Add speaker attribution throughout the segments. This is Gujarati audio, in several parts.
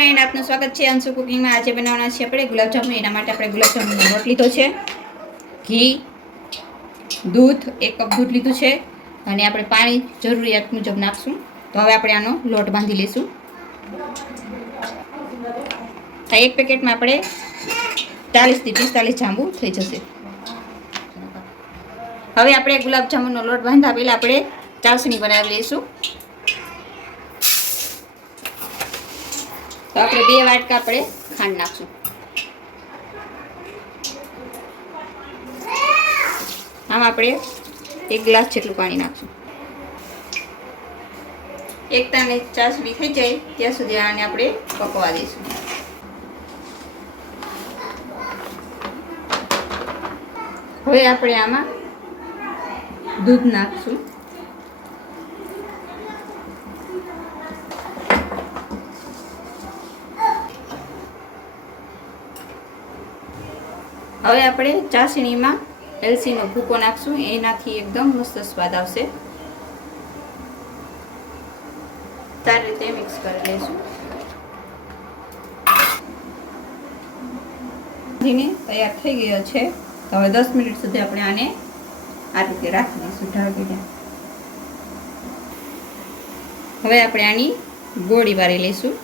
Speaker 1: સ્વાગત છે. અંશુ કુકિંગમાં આજે બનાવવાના છે આપણે ગુલાબજાંબુ. એના માટે આપણે ગુલાબજાંબુનો લોટ લીધો છે. ઘી, દૂધ, એક કપ દૂધ લીધું છે. અને આપણે પાણી જરૂરિયાત મુજબ નાખશું. તો હવે આપણે આનો લોટ બાંધી લઈશું. આ એક પેકેટમાં આપણે ચાલીસથી પિસ્તાલીસ જાંબુ થઈ જશે. હવે આપણે ગુલાબજાંબુનો લોટ બાંધા પહેલાં આપણે ચાસણી બનાવી લઈશું. આપણે બે વાટકા આપણે ખાંડ નાખશું. આમ આપણે એક ગ્લાસ જેટલું પાણી નાખશું. એકતાને ચાસણી થઈ જાય, ત્યાં સુધી આને આપણે પકવા દઈશું. હવે આપણે આમાં દૂધ નાખશું. હવે આપણે ચાસણીમાં એલસીનો ભૂકો નાખશું. એનાથી એકદમ મસ્ત સ્વાદ આવશે. તાર રીતે મિક્સ કરી લઈશું. ધીને તૈયાર થઈ ગયો છે. તો હવે દસ મિનિટ સુધી આપણે આને આ રીતે રાખી દઈશું ઢાંકીને હવે આપણે આની ગોળી વારી લઈશું.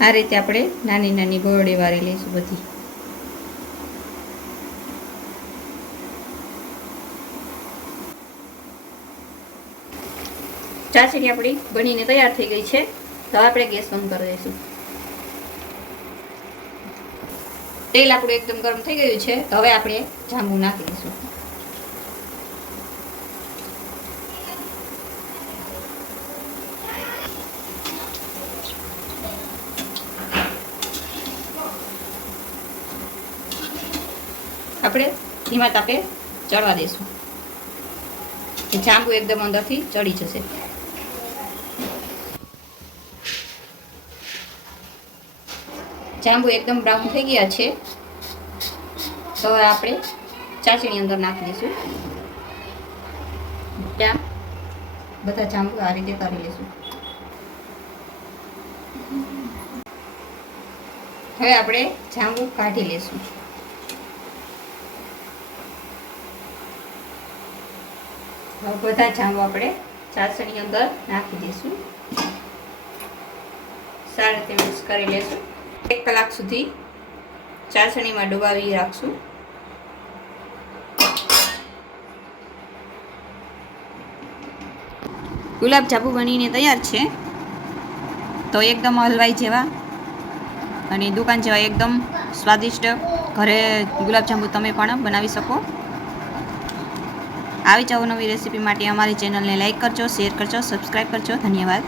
Speaker 1: આ રીતે આપણે નાની નાની ગોળી વારી લઈશું બધી. ચાસણી આપણી બનીને તૈયાર થઈ ગઈ છે. તો આપણે ગેસ બંધ કરી દઈશું. તેલ આપણું એકદમ ગરમ થઈ ગયું છે. તો હવે આપણે જાંબુ નાખી દઈશું. આપણે ધીમા તાપે ચડવા દઈશું જાંબુ એકદમ અંદરથી ચડી જશે. જાંબુ એકદમ બ્રાઉન થઈ ગયા છે. તો હવે આપણે ચાસણી અંદર નાખી દઈશું. ત્યાં બધા જાંબુ આ રીતે કરી લઈશું. હવે આપણે જાંબુ કાઢી લઈશું. બધા જાંબુ આપણે ચાસણી અંદર નાખી દઈશું. સારી રીતે મિક્સ કરી લઈશું એક કલાક સુધી ચાસણીમાં ડુબાવી રાખશું. ગુલાબજાંબુ બનીને તૈયાર છે. તો એકદમ હલવાઈ જેવા અને દુકાન જેવા એકદમ સ્વાદિષ્ટ ઘરે ગુલાબજાંબુ તમે પણ બનાવી શકો. આવી જ અવનવી રેસીપી માટે અમારી ચેનલને લાઇક કરજો શેર કરજો સબસ્ક્રાઈબ કરજો. ધન્યવાદ.